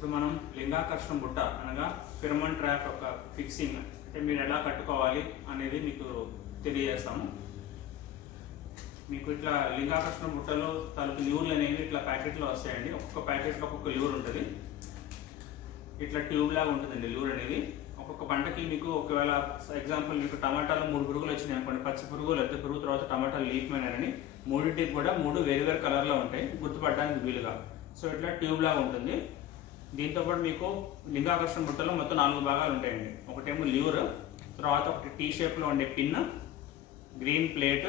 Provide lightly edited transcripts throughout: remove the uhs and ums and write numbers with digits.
ఇప్పుడు మనం లింగాకర్షణ బుట్ట అనగా ఫిరమోన్ ట్రాప్ యొక్క ఫిక్సింగ్ అంటే మీరు ఎలా కట్టుకోవాలి అనేది మీకు తెలియజేస్తాము. మీకు ఇట్లా లింగాకర్షణ బుట్టలో తలుపు ల్యూర్లు అనేవి ఇట్లా ప్యాకెట్లో వస్తాయండి. ఒక్కొక్క ప్యాకెట్లో ఒక్కొక్క ల్యూర్ ఉంటుంది. ఇట్లా ట్యూబ్ లాగా ఉంటుందండి ల్యూర్ అనేది. ఒక్కొక్క పంటకి మీకు ఒకవేళ ఎగ్జాంపుల్ మీకు టమాటాలో 3 పురుగులు వచ్చినాయి అనుకోండి, పచ్చి పురుగు, లద్దె పురుగు, తర్వాత టమాటాలు లీఫ్ మైనర్ మూడింటికి కూడా 3 వేరు కలర్లో ఉంటాయి గుర్తుపడడానికి వీలుగా. సో ఇట్లా ట్యూబ్ లాగా ఉంటుంది. దీంతో పాటు మీకు లింగాకర్షణ బుట్టలో మొత్తం 4 భాగాలు ఉంటాయండి. ఒకటేమో ల్యూర్, తర్వాత ఒకటి టీ షేప్లో ఉండే pin, green plate,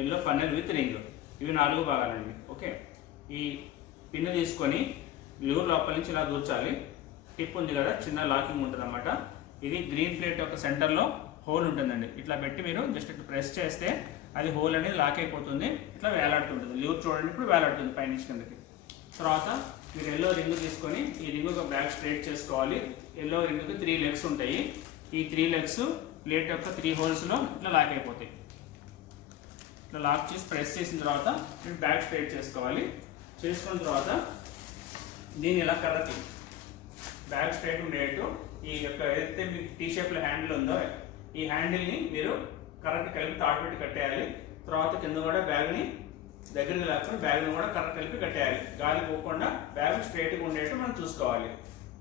yellow funnel with ring. ఇవి 4 భాగాలండి. ఓకే, ఈ పిన్ తీసుకొని ల్యూర్ లోపల నుంచి ఇలా దూర్చాలి. టిప్ ఉంది కదా, చిన్న లాకింగ్ ఉంటుంది అన్నమాట. ఇది గ్రీన్ ప్లేట్ యొక్క సెంటర్లో హోల్ ఉంటుందండి. ఇట్లా పెట్టి మీరు జస్ట్ ఇట్లా ప్రెస్ చేస్తే అది హోల్ అనేది లాక్ అయిపోతుంది. ఇట్లా వేలాడుతుంటుంది. ల్యూర్ చూడండి ఇప్పుడు వేలాడుతుంది పైనుంచి కిందకి. తర్వాత మీరు ఎల్లో రింగ్ తీసుకొని ఈ రింగ్ ఒక బ్యాక్ స్ట్రైట్ చేసుకోవాలి. ఎల్లో రింగ్కి 3 లెగ్స్ ఉంటాయి. ఈ 3 లెగ్స్ ప్లేట్ యొక్క 3 హోల్స్లో ఇట్లా లాక్ అయిపోతాయి. ఇట్లా లాక్ చేసి ప్రెస్ చేసిన తర్వాత మీరు బ్యాక్ స్ట్రైట్ చేసుకోవాలి. చేసుకున్న తర్వాత దీన్ని ఇలా కర్రకి బ్యాక్ స్ట్రైట్ ఉండేట్టు ఈ యొక్క ఏదైతే మీకు టీ షేప్లో హ్యాండిల్ ఉందో ఈ హ్యాండిల్ని మీరు కర్రకి కలిపి తాడు పెట్టి కట్టేయాలి. తర్వాత కింద కూడా బ్యాగ్ని దగ్గరికి లాక్కుని బ్యాగ్ను కూడా కర్ర కలిపి కట్టేయాలి. గాలి పోకుండా బ్యాగ్ స్ట్రైట్గా ఉండేట్టు మనం చూసుకోవాలి.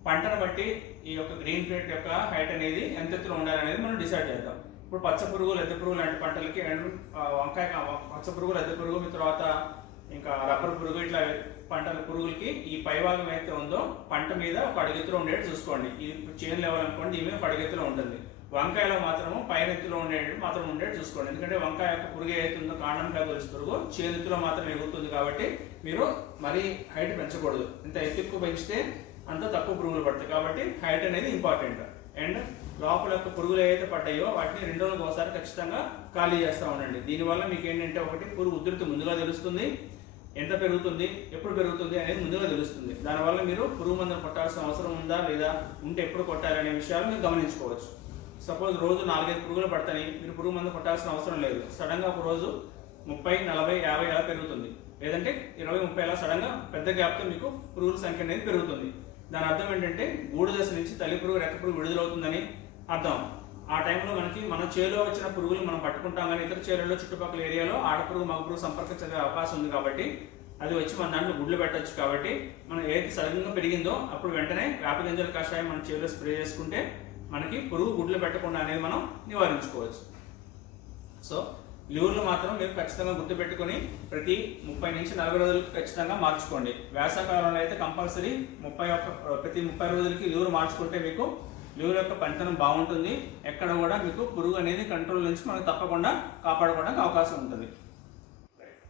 పంటను బట్టి ఈ యొక్క గ్రీన్ ప్లేట్ యొక్క హైట్ అనేది ఎంత ఎత్తులో ఉండాలనేది మనం డిసైడ్ చేద్దాం. ఇప్పుడు పచ్చ పురుగు, లద్దె పురుగు లాంటి పంటలకి వంకాయ పచ్చ పురుగు, లద్దె పురుగు, తర్వాత ఇంకా రబ్బర్ పురుగు ఇట్లా పంటల పురుగులకి ఈ పైభాగం అయితే ఉందో పంట మీద ఒక అడుగెత్తులో ఉండేది చూసుకోండి. ఇది చేను లెవెల్ అనుకోండి, దీని మీద ఒక అడుగెత్తులో ఉంటుంది. వంకాయలో మాత్రము పైన ఎత్తులో ఉండేది చూసుకోండి. ఎందుకంటే వంకాయ యొక్క పురుగు ఏదైతుందో కాండంకాయ తొలిసి పురుగు చేతిలో మాత్రం ఎగురుతుంది కాబట్టి మీరు మరీ హైట్ పెంచకూడదు. ఇంత ఎక్కువ పెంచితే అంత తక్కువ పురుగులు పడతాయి. కాబట్టి హైట్ అనేది ఇంపార్టెంట్. అండ్ లోపల యొక్క పురుగులు ఏవైతే పడ్డాయో వాటిని 2 రోజులకు ఒకసారి ఖచ్చితంగా ఖాళీ చేస్తూ ఉండండి. దీనివల్ల మీకు ఏంటంటే ఒకటి పురుగు ఉధృతి ముందుగా తెలుస్తుంది, ఎంత పెరుగుతుంది, ఎప్పుడు పెరుగుతుంది అనేది ముందుగా తెలుస్తుంది. దానివల్ల మీరు పురుగు మందులు కొట్టాల్సిన అవసరం ఉందా లేదా, ఉంటే ఎప్పుడు కొట్టాలనే విషయాలు మీరు గమనించుకోవచ్చు. సపోజ్ రోజు 4-5 పురుగులు పడతాయి, మీరు పురుగు మందు కొట్టాల్సిన అవసరం లేదు. సడన్గా ఒక రోజు 30, 40, 50 ఎలా పెరుగుతుంది, లేదంటే 20, 30 ఎలా సడన్గా పెద్ద గ్యాప్తో మీకు పురుగుల సంఖ్య అనేది పెరుగుతుంది. దాని అర్థం ఏంటంటే గూడు దశ నుంచి తల్లి పురుగు, రెక్క పురుగు విడుదలవుతుందని అర్థం. ఆ టైంలో మన చేలో వచ్చిన పురుగులు మనం పట్టుకుంటాం, కానీ ఇతర చేలలో చుట్టుపక్కల ఏరియాలో ఆడపురుగు మగ పురుగు సంపర్కం చెందే అవకాశం ఉంది. కాబట్టి అది వచ్చి మన దాంట్లో గుడ్లు పెట్టచ్చు. కాబట్టి మనం ఏదైతే సడన్గా పెరిగిందో అప్పుడు వెంటనే వేప గింజల కషాయం మన చేలో స్ప్రే చేసుకుంటే మనకి పురుగు గుడ్లు పెట్టకుండా అనేది మనం నివారించుకోవచ్చు. సో ల్యూర్లు మాత్రం మీరు ఖచ్చితంగా గుర్తుపెట్టుకుని ప్రతి 30 నుంచి 40 రోజులకు ఖచ్చితంగా మార్చుకోండి. వేసవకాలంలో అయితే కంపల్సరీ ప్రతి 30 రోజులకి ల్యూర్ మార్చుకుంటే మీకు ల్యూర్ యొక్క పనితనం బాగుంటుంది. ఎక్కడ కూడా మీకు పురుగు అనేది కంట్రోల్ నుంచి మనకు తప్పకుండా కాపాడుకోవడానికి అవకాశం ఉంటుంది.